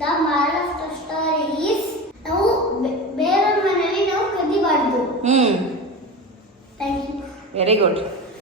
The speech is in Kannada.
The moral of the story is ನಾವು ಬೇರೆಯವ್ರ ಮನೆಯಲ್ಲಿ ನಾವು ಕದಿಬಾರ್ದು. ಹ್ಞೂ ಥ್ಯಾಂಕ್ ಯು ವೆರಿ ಗುಡ್